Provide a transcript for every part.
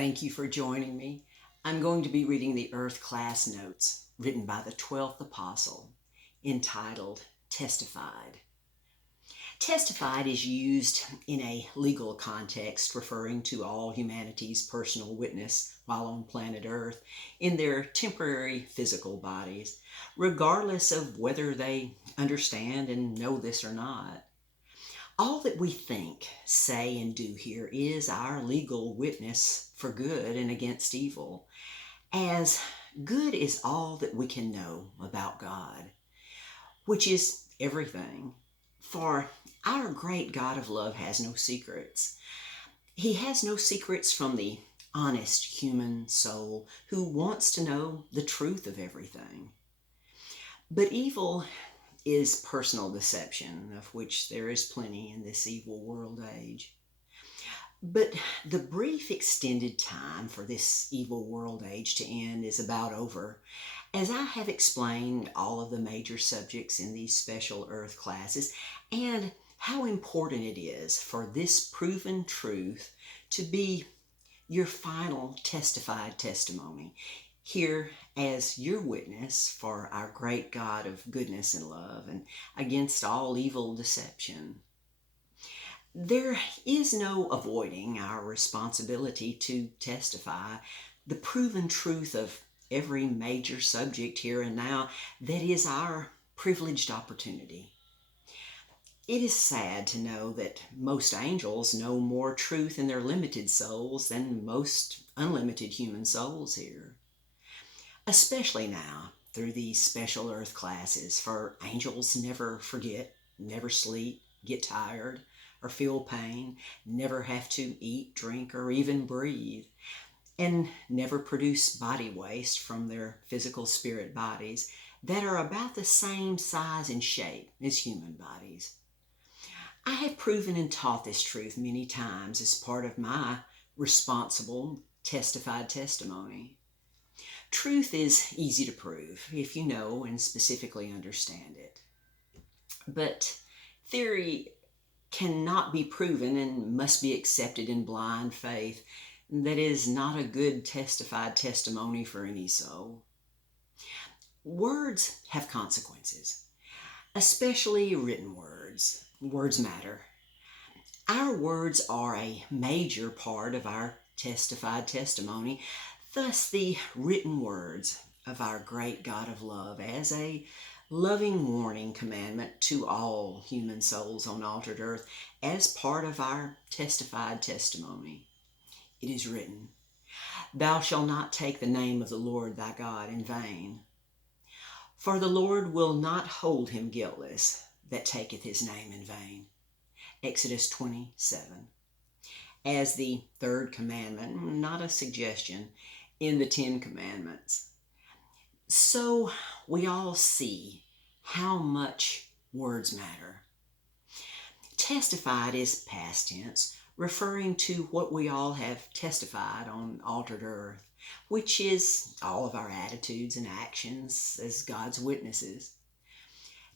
Thank you for joining me. I'm going to be reading the Earth Class Notes written by the 12th Apostle, entitled Testified. Testified is used in a legal context referring to all humanity's personal witness while on planet Earth in their temporary physical bodies, regardless of whether they understand and know this or not. All that we think, say, and do here is our legal witness for good and against evil, as good is all that we can know about God, which is everything. For our great God of love has no secrets. He has no secrets from the honest human soul who wants to know the truth of everything. But evil is personal deception, of which there is plenty in this evil world age. But the brief extended time for this evil world age to end is about over, as I have explained all of the major subjects in these special Earth classes and how important it is for this proven truth to be your final testified testimony, here as your witness for our great God of goodness and love and against all evil deception. There is no avoiding our responsibility to testify the proven truth of every major subject here and now that is our privileged opportunity. It is sad to know that most angels know more truth in their limited souls than most unlimited human souls here. Especially now, through these special Earth classes, for angels never forget, never sleep, get tired, or feel pain, never have to eat, drink, or even breathe, and never produce body waste from their physical spirit bodies that are about the same size and shape as human bodies. I have proven and taught this truth many times as part of my responsible, testified testimony. Truth is easy to prove if you know and specifically understand it. But theory cannot be proven and must be accepted in blind faith. That is not a good testified testimony for any soul. Words have consequences, especially written words. Words matter. Our words are a major part of our testified testimony, thus the written words of our great God of love as a loving warning commandment to all human souls on altered earth as part of our testified testimony. It is written, "Thou shalt not take the name of the Lord thy God in vain. For the Lord will not hold him guiltless that taketh his name in vain." Exodus 27. As the third commandment, not a suggestion, in the 10 Commandments. So we all see how much words matter. Testified is past tense, referring to what we all have testified on altered earth, which is all of our attitudes and actions as God's witnesses.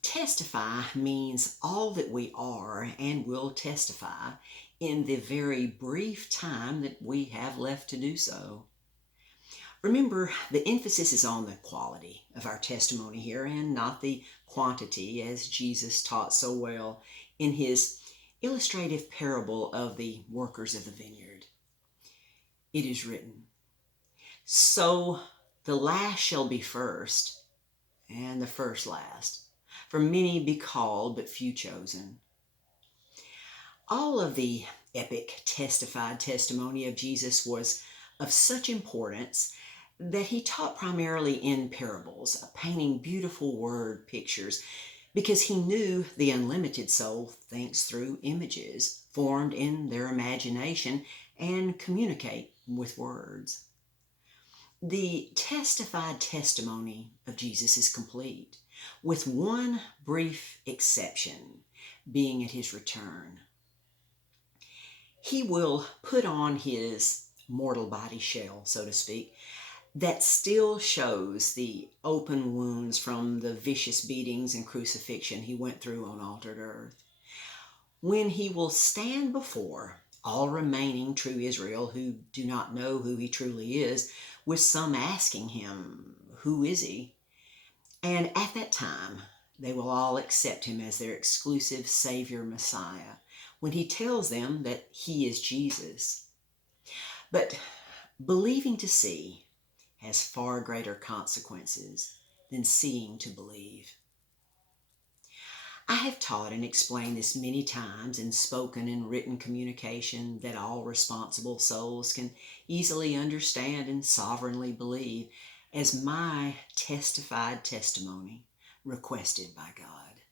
Testify means all that we are and will testify in the very brief time that we have left to do so. Remember, the emphasis is on the quality of our testimony here and not the quantity, as Jesus taught so well in his illustrative parable of the workers of the vineyard. It is written, "So the last shall be first, and the first last. For many be called, but few chosen." All of the epic testified testimony of Jesus was of such importance that he taught primarily in parables, painting beautiful word pictures, because he knew the unlimited soul thinks through images formed in their imagination and communicate with words. The testified testimony of Jesus is complete, with one brief exception, being at his return. He will put on his mortal body shell, so to speak, that still shows the open wounds from the vicious beatings and crucifixion he went through on altered earth. When he will stand before all remaining true Israel who do not know who he truly is, with some asking him, "Who is he?" And at that time, they will all accept him as their exclusive Savior Messiah when he tells them that he is Jesus. But believing to see has far greater consequences than seeing to believe. I have taught and explained this many times in spoken and written communication that all responsible souls can easily understand and sovereignly believe as my testified testimony requested by God.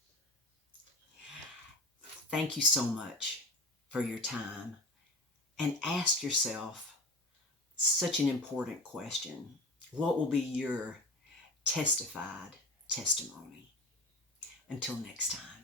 Thank you so much for your time, and ask yourself such an important question. What will be your testified testimony? Until next time.